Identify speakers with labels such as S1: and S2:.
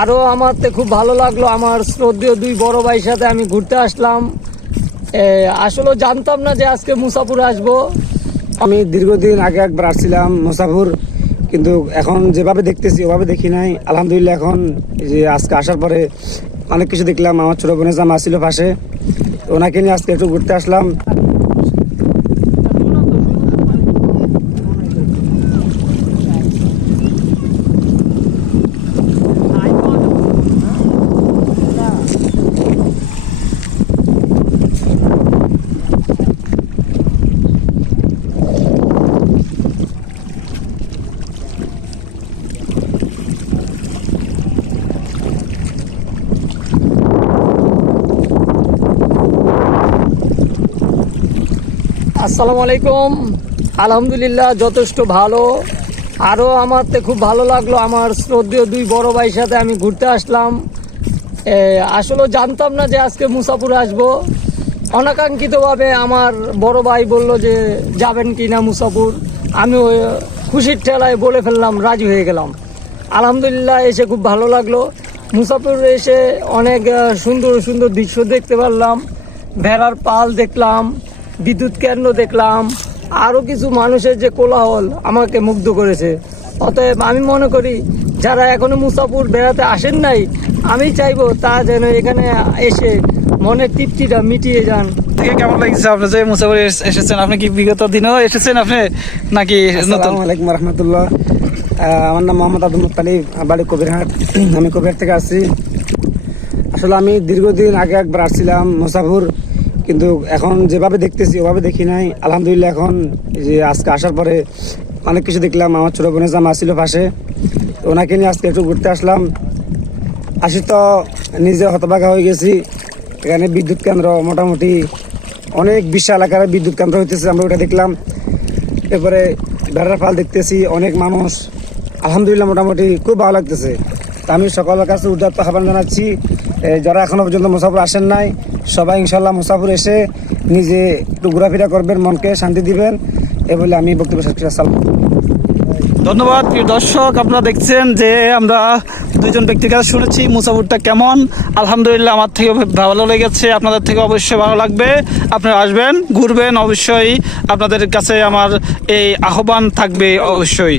S1: আরও আমার তো খুব ভালো লাগল, আমার শ্রদ্ধেয় দুই বড় ভাইয়ের সাথে আমি ঘুরতে আসলাম। আসলে জানতাম না যে আজকে মুসাপুর আসব।
S2: আমি দীর্ঘদিন আগে একবার আসছিলাম মুসাফুর, কিন্তু এখন যেভাবে দেখতেছি ওভাবে দেখি নাই। আলহামদুলিল্লাহ এখন যে আজকে আসার পরে অনেক কিছু দেখলাম। আমার ছোট বোনের জামা ছিল পাশে ওনাকে নিয়ে আজকে একটু ঘুরতে আসলাম।
S1: আসসালামু আলাইকুম। আলহামদুলিল্লাহ, যথেষ্ট ভালো। আরও আমার তো খুব ভালো লাগল আমার শ্রদ্ধেয় দুই বড় ভাইয়ের সাথে আমি ঘুরতে আসলাম। আসলে জানতাম না যে আজকে মুসাপুর আসব। অনাকাঙ্ক্ষিতভাবে আমার বড় ভাই বলল যে যাবেন কি না মুসাপুর আমি খুশির ঠেলায় বলে ফেললাম, রাজি হয়ে গেলাম। আলহামদুলিল্লাহ, এসে খুব ভালো লাগল। মুসাপুর এসে অনেক সুন্দর সুন্দর দৃশ্য দেখতে পারলাম। ভেড়ার পাল দেখলাম। বিদ্যুৎ কেন্দ্র দেখলাম আরও কিছু মানুষের যে কোলাহল আমাকে মুগ্ধ করেছে। অতএব আমি মনে করি যারা এখনও মুসাপুর বেড়াতে আসেন নাই আমি চাইব তা যেন এখানে এসে মনের তৃপ্তিটা মিটিয়ে যান।
S3: থেকে কেমন লাগছে আপনি যে মুসাফির এস- এসেছেন। আপনি কি বিগত দিনেও এসেছেন আপনি নাকি নতুন?
S2: আসসালামু আলাইকুম রহমতুল্লাহ। আমার নাম মোহাম্মদ আব্দুল মুতালিব বাড়ি কবিরহাট। আমি কবিরহাট থেকে আসছি। আসলে আমি দীর্ঘদিন আগে একবার আসছিলাম মুসাফুর কিন্তু এখন যেভাবে দেখতেছি, ওভাবে দেখি নাই। আলহামদুলিল্লাহ এখন যে আজকে আসার পরে অনেক কিছু দেখলাম। আমার ছোট বোনের জামা ছিল পাশে। ওনাকে নিয়ে আজকে একটু ঘুরতে আসলাম। আসি তো নিজে হতবাগা হয়ে গেছি। এখানে বিদ্যুৎ কেন্দ্র মোটামুটি অনেক বিশাল আকারে বিদ্যুৎ কেন্দ্র হইতেছে, আমরা ওটা দেখলাম। এরপরে ভেড়ার ফাল দেখতেছি, অনেক মানুষ। আলহামদুলিল্লাহ মোটামুটি খুব ভালো লাগতেছে। তা আমি সকলের কাছে উদ্যাত্ত আহ্বান জানাচ্ছি। যারা এখনও পর্যন্ত মুসাফর আসেন নাই, সবাই ইনশাল্লাহ মুসাফর এসে নিজে একটু ঘোরাফেরা করবেন, মনকে শান্তি দিবেন। এ বলে আমি বক্তব্য শেষ করছি। আসসালাম
S3: ধন্যবাদ, প্রিয় দর্শক, আপনারা দেখছেন যে আমরা দুইজন ব্যক্তির কাছে শুনেছি, মুসাফুরটা কেমন? আলহামদুলিল্লাহ আমার থেকে ভালো লেগেছে, আপনাদের থেকে অবশ্যই ভালো লাগবে। আপনারা আসবেন, ঘুরবেন, অবশ্যই আপনাদের কাছে আমার এই আহ্বান থাকবে, অবশ্যই।